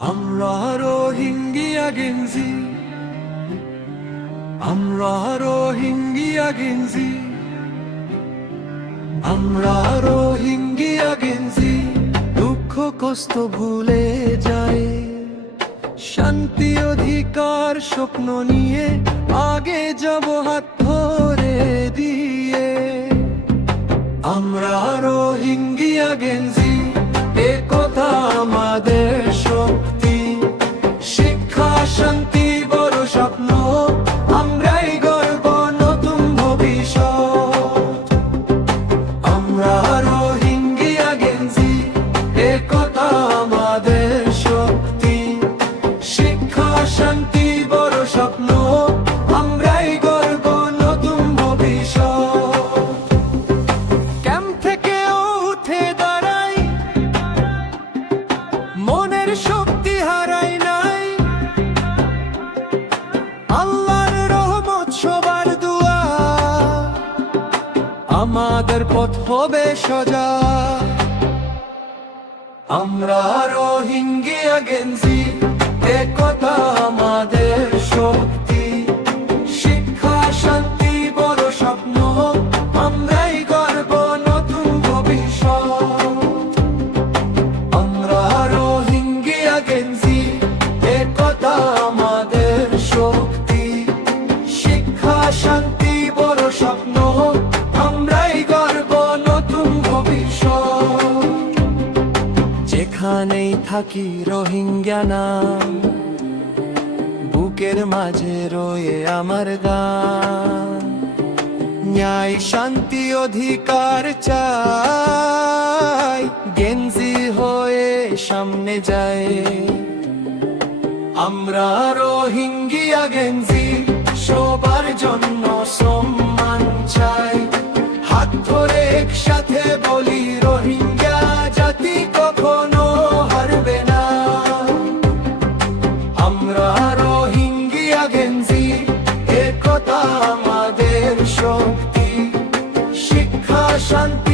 আমরা রোহিঙ্গিয়া গেঞ্জি, আমরা রোহিঙ্গিয়া গেঞ্জি, আমরা রোহিঙ্গিয়া গেঞ্জি। দুঃখ কষ্ট ভুলে যায়, শান্তি অধিকার স্বপ্ন নিয়ে আগে যাব হাত ধরে দিয়ে। আমরা রোহিঙ্গিয়া গেঞ্জি, এ কথা আমাদের শক্তি। শিক্ষা শান্তি বড় স্বপ্ন, আমরাই গর্ব নতুন ভবিষ্যৎ। আমরা রোহিঙ্গিয়া গেঞ্জি, এ কথা আমাদের শক্তি। শিক্ষা শান্তি বড় স্বপ্ন, আমরাই গর্ব নতুন ভবিষ্যৎ। ক্যাম্প থেকে উঠে দাঁড়াই, মনের শক্তি হারাই নাই। আল্লাহর রহমত সবার দুয়া, আমাদের পথ হবে সোজা। আমরা রোহিঙ্গিয়া গেঞ্জি, এ কথা আমাদের শক্তি। শিক্ষা শান্তি বড় স্বপ্ন, আমরাই গর্ব নতুন ভবিষ্যৎ। আমরা রোহিঙ্গিয়া গেঞ্জি, এ কথা আমাদের শক্তি। শিক্ষা শান্তি বড় স্বপ্ন, আমরাই গর্ব নতুন ভবিষ্যৎ। যেখানেই থাকি রোহিঙ্গা নাম, বুকের মাঝে রয়ে আমার গান। ন্যায় শান্তি অধিকার চাই, গেঞ্জি হয়ে সামনে যায়। আমরা রোহিঙ্গিয়া গেঞ্জি, সবার জন্য সম্মান চাই। হাত ধরে একসাথে বলি, রোহিঙ্গা জাতি কখনো হারবে না। আমরা রোহিঙ্গিয়া গেঞ্জি, এ কথা আমাদের শক্তি। শিক্ষা শান্তি